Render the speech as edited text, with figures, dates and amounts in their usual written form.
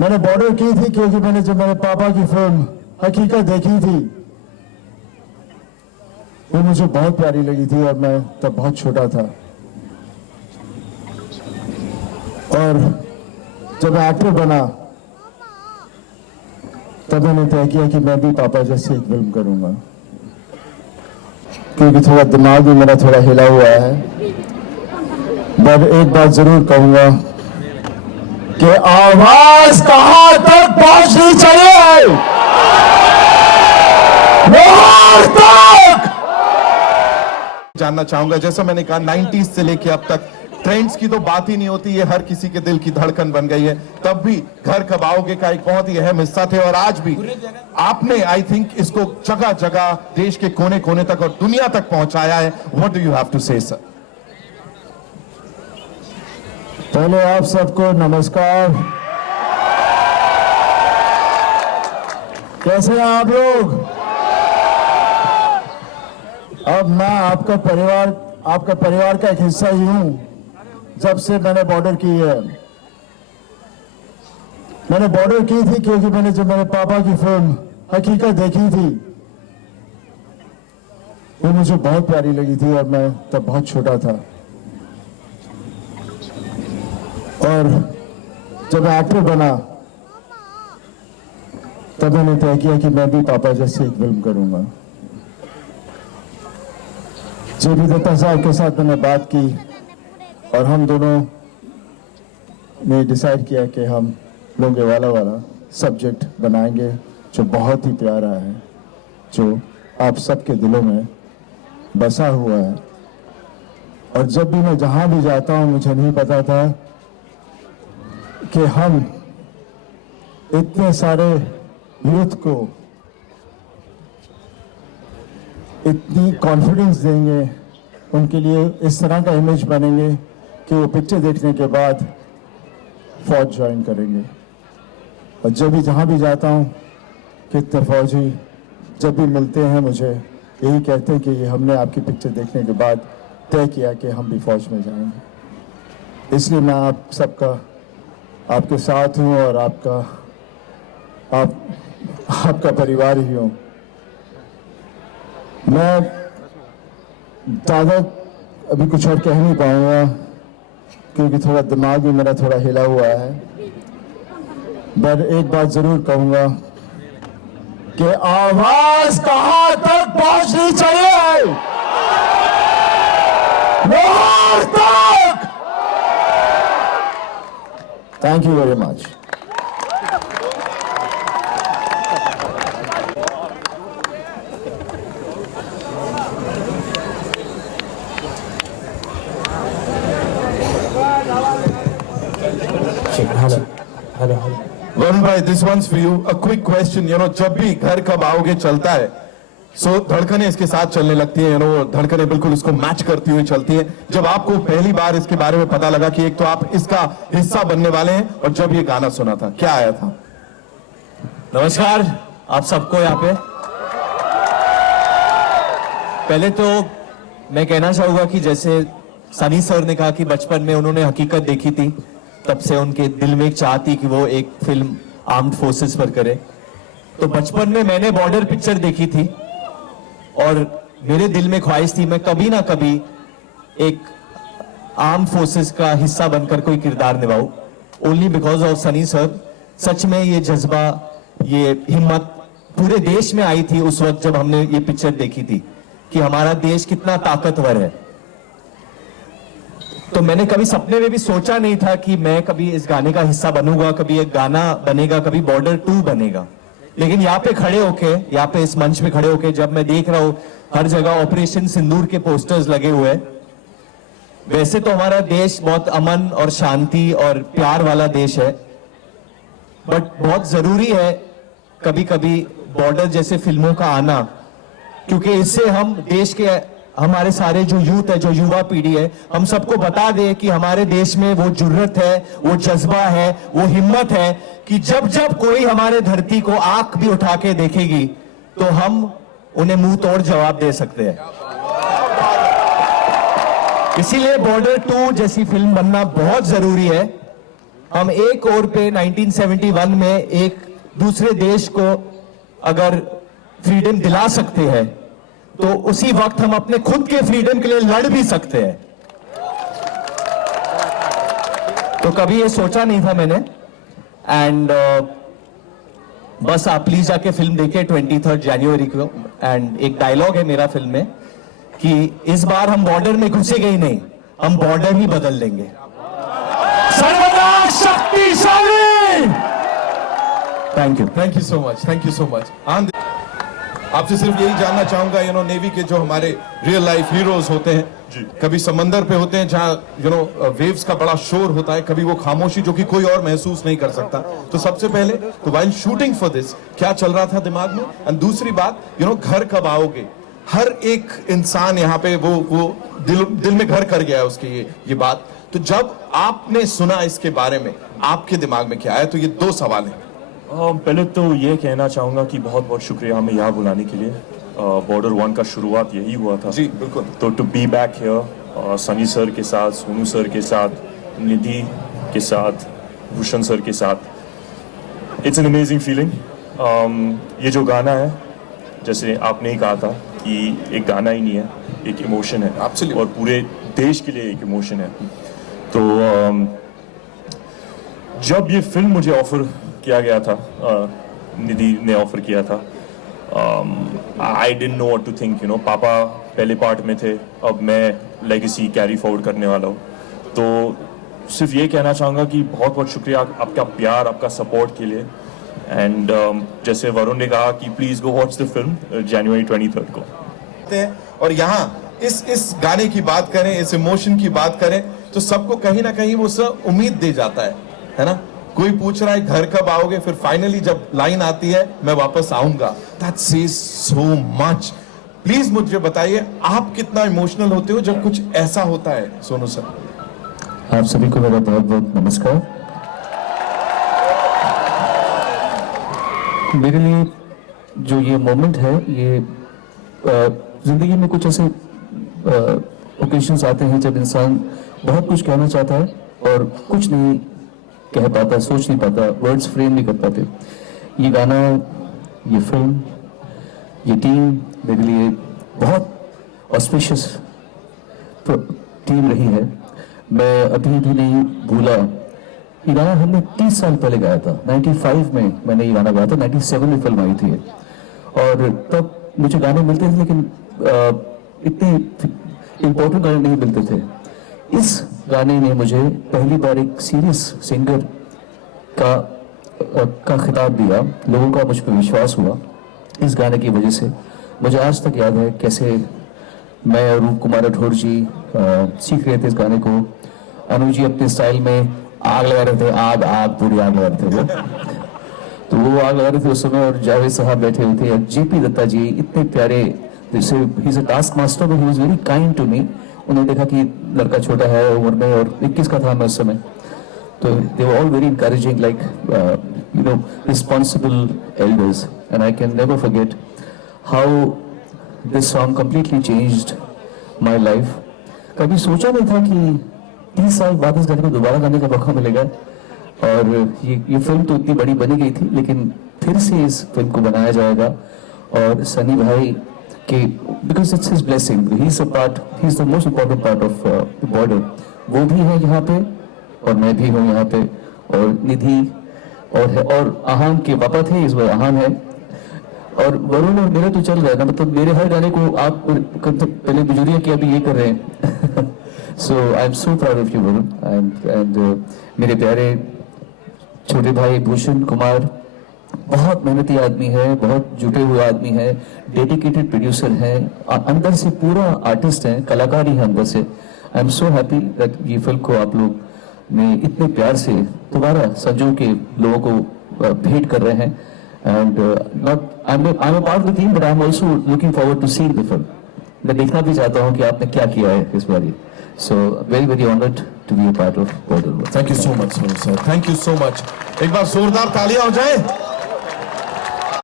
मैंने बॉर्डर की थी क्योंकि मैंने जब मेरे पापा की फिल्म हकीकत देखी थी वो मुझे बहुत प्यारी लगी थी और मैं तब बहुत छोटा था। और जब मैं एक्टर बना तब मैंने तय किया कि मैं भी पापा जैसी एक फिल्म करूंगा, क्योंकि थोड़ा दिमाग भी मेरा थोड़ा हिला हुआ है। पर एक बात जरूर कहूंगा कि आवाज कहां तक पहुंचनी चाहिए, वहां तक जानना चाहूंगा। जैसा मैंने कहा 90s से लेके अब तक ट्रेंड्स की तो बात ही नहीं होती, ये हर किसी के दिल की धड़कन बन गई है। तब भी घर कब आओगे का एक बहुत ही अहम हिस्सा थे और आज भी आपने आई थिंक इसको जगह जगह देश के कोने कोने तक और दुनिया तक पहुंचाया है। What do you have to say sir? पहले आप सबको नमस्कार। कैसे हैं आप लोग? अब मैं आपका परिवार का एक हिस्सा ही हूं जब से मैंने बॉर्डर की है। मैंने बॉर्डर की थी क्योंकि मैंने जब मेरे पापा की फिल्म हकीकत देखी थी वो मुझे बहुत प्यारी लगी थी और मैं तब बहुत छोटा था। और जब मैं एक्टर बना तब मैंने तय किया कि मैं भी पापा जैसी एक फिल्म करूंगा। जेपी दत्ता साहब के साथ मैंने बात की और हम दोनों ने डिसाइड किया कि हम लोंगेवाला वाला सब्जेक्ट बनाएंगे जो बहुत ही प्यारा है, जो आप सबके दिलों में बसा हुआ है। और जब भी मैं जहां भी जाता हूं मुझे नहीं पता था कि हम इतने सारे यूथ को इतनी कॉन्फिडेंस देंगे, उनके लिए इस तरह का इमेज बनेंगे कि वो पिक्चर देखने के बाद फौज ज्वाइन करेंगे। और जब भी जहां भी जाता हूं कितने फौजी जब भी मिलते हैं मुझे यही कहते हैं कि ये हमने आपकी पिक्चर देखने के बाद तय किया कि हम भी फौज में जाएंगे। इसलिए मैं आप सबका आपके साथ हूं और आपका परिवार ही हूं। मैं ज़्यादा अभी कुछ और कह नहीं पाऊंगा क्योंकि थोड़ा दिमाग भी मेरा थोड़ा हिला हुआ है। पर एक बात जरूर कहूंगा कि आवाज कहां तक पहुंचनी चाहिए, वहां तक। Thank you very much. Varun भाई, this one's for you. A quick question, जब भी घर कब आओगे चलता है सो धड़कनें इसके साथ चलने लगती है, धड़कनें बिल्कुल इसको मैच करती हुई चलती है। जब आपको पहली बार इसके बारे में पता लगा कि एक तो आप इसका हिस्सा बनने वाले हैं और जब ये गाना सुना था क्या आया था? नमस्कार आप सबको यहाँ पे। पहले तो मैं कहना चाहूंगा कि जैसे सनी सर ने कहा कि बचपन में उन्होंने हकीकत देखी थी, तब से उनके दिल में एक चाह थी कि वो एक फिल्म आर्म्ड फोर्सेस पर करे। तो बचपन में मैंने बॉर्डर पिक्चर देखी थी और मेरे दिल में ख्वाहिश थी मैं कभी ना कभी एक आर्म फोर्सेस का हिस्सा बनकर कोई किरदार निभाऊं। Only because of Sunny sir. सच में ये जज्बा, ये हिम्मत पूरे देश में आई थी उस वक्त जब हमने ये पिक्चर देखी थी कि हमारा देश कितना ताकतवर है। तो मैंने कभी सपने में भी सोचा नहीं था कि मैं कभी इस गाने का हिस्सा बनूंगा, कभी एक गाना बनेगा, कभी बॉर्डर 2 बनेगा। लेकिन यहाँ पे खड़े होके, यहाँ पे इस मंच पे खड़े होके जब मैं देख रहा हूं हर जगह ऑपरेशन सिंदूर के पोस्टर्स लगे हुए हैं। वैसे तो हमारा देश बहुत अमन और शांति और प्यार वाला देश है, बट बहुत जरूरी है कभी कभी बॉर्डर जैसे फिल्मों का आना, क्योंकि इससे हम देश के, हमारे सारे जो यूथ है, जो युवा पीढ़ी है, हम सबको बता दे कि हमारे देश में वो जुर्रत है, वो जज्बा है, वो हिम्मत है कि जब जब कोई हमारे धरती को आंख भी उठा के देखेगी तो हम उन्हें मुंह तोड़ जवाब दे सकते हैं। इसीलिए बॉर्डर 2 जैसी फिल्म बनना बहुत जरूरी है। हम एक ओर पे 1971 में एक दूसरे देश को अगर फ्रीडम दिला सकते हैं तो उसी वक्त हम अपने खुद के फ्रीडम के लिए लड़ भी सकते हैं। तो कभी ये सोचा नहीं था मैंने। एंड बस आप प्लीज जाके फिल्म देखें 23 जनवरी को। एंड एक डायलॉग है मेरा फिल्म में कि इस बार हम बॉर्डर में घुसेंगे ही नहीं, हम बॉर्डर ही बदल लेंगे। सर्वदा शक्तिशाली। Thank you. Thank you so much, thank you so much. Anand, आपसे सिर्फ यही जानना चाहूंगा, नेवी के जो हमारे रियल लाइफ हीरोज होते हैं, कभी समंदर पे होते हैं जहां वेव्स का बड़ा शोर होता है, कभी वो खामोशी जो कि कोई और महसूस नहीं कर सकता। तो सबसे पहले तो वाइल शूटिंग फॉर दिस क्या चल रहा था दिमाग में, एंड दूसरी बात घर कब आओगे। हर एक इंसान यहाँ पे वो दिल में घर कर गया है उसकी ये बात। तो जब आपने सुना इसके बारे में आपके दिमाग में क्या आया? तो ये दो सवाल हैं। पहले तो ये कहना चाहूँगा कि बहुत बहुत शुक्रिया हमें यहाँ बुलाने के लिए। बॉर्डर 1 का शुरुआत यही हुआ था। जी बिल्कुल। तो to be back here Sunny sir के साथ, सोनू सर के साथ, निधि के साथ, भूषण सर के साथ, इट्स एन अमेजिंग फीलिंग। ये जो गाना है, जैसे आपने ही कहा था कि एक गाना ही नहीं है, एक इमोशन है। Absolutely. और पूरे देश के लिए एक इमोशन है। तो जब ये फिल्म मुझे ऑफर किया गया था, निधि ने ऑफर किया था, I didn't know what to think. पापा पहले पार्ट में थे, अब मैं लेगेसी कैरी फॉरवर्ड करने वाला हूँ। तो सिर्फ ये कहना चाहूँगा कि बहुत बहुत शुक्रिया आपका प्यार, आपका सपोर्ट के लिए। एंड जैसे वरुण ने कहा कि please go watch the film जनवरी 23 को। और यहाँ इस गाने की बात करें, इस इमोशन की बात करें, तो सबको कहीं ना कहीं वो सब उम्मीद दे जाता है ना। कोई पूछ रहा है घर कब आओगे, फिर फाइनली जब लाइन आती है मैं वापस आऊंगा, that says so much. Please मुझे बताइए आप कितना इमोशनल होते हो जब कुछ ऐसा होता है? सोनू सर, आप सभी को मेरा बहुत बहुत नमस्कार। मेरे लिए जो ये मोमेंट है, ये जिंदगी में कुछ ऐसे ओकेशंस आते हैं जब इंसान बहुत कुछ कहना चाहता है और कुछ नहीं कह पाता, सोच नहीं पाता, वर्ड्स फ्रेम नहीं कर पाते। ये गाना, ये फिल्म, ये टीम मेरे लिए बहुत ऑस्पिशियस टीम रही है। मैं अभी भी नहीं भूला, ये गाना हमने 30 साल पहले गाया था। 95 में मैंने ये गाना गाया था, 97 में फिल्म आई थी। और तब मुझे गाने मिलते थे लेकिन इतने इम्पोर्टेंट गाने नहीं मिलते थे। इस गाने ने मुझे पहली बार एक सीरियस सिंगर का खिताब दिया, लोगों का मुझ पर विश्वास हुआ इस गाने की वजह से। मुझे आज तक याद है कैसे मैं और रूप कुमार राठौर जी सीख रहे थे इस गाने को। अनु जी अपने स्टाइल में आग लगा रहे थे, आग पूरी आग लगा रहे थे वो। तो वो आग लगा रहे थे उस समय, और जावेद साहब बैठे हुए थे, जेपी दत्ता जी इतने प्यारे, जैसे he is a taskmaster but he was very kind to me. उन्होंने देखा कि लड़का छोटा है उम्र में और 21 का था मैं उस समय, तो they were all very encouraging, like responsible elders, and I can never forget how this song completely changed my life. कभी सोचा नहीं था कि 30 साल बाद इस गाने को दोबारा गाने का मौका मिलेगा। और ये फिल्म तो इतनी बड़ी बनी गई थी, लेकिन फिर से इस फिल्म को बनाया जाएगा। और सनी भाई के, because it's his blessing, he is the most important part of the border. वो भी है यहाँ पे और मैं भी हूँ यहाँ पे, और निधि और आहान के पापा थे, इस बार आहान है। और वरुण और मेरे तो चल रहा है ना, मतलब मेरे हर गाने को आप पहले बिजुरिया की अभी ये कर रहे हैं। So I am so proud of you Varun. And मेरे प्यारे छोटे भाई भूषण कुमार बहुत मेहनती आदमी है, बहुत जुटे हुए आदमी है, डेडिकेटेड प्रोड्यूसर है, अंदर से पूरा आर्टिस्ट है, कलाकार ही है अंदर से। आई एम सो हैप्पी दैट ये फिल्म को आप लोग ने इतने प्यार से दोबारा संजो के लोगों को भेंट कर रहे हैं। And not I am a part of the team, but I am also looking forward to seeing the film. मैं देखना भी चाहता हूँ कि आपने क्या किया है इस बार। So very very honoured to be a part of Border. Thank you so much sir, thank you so much. एक बार जोरदार तालियां हो जाए।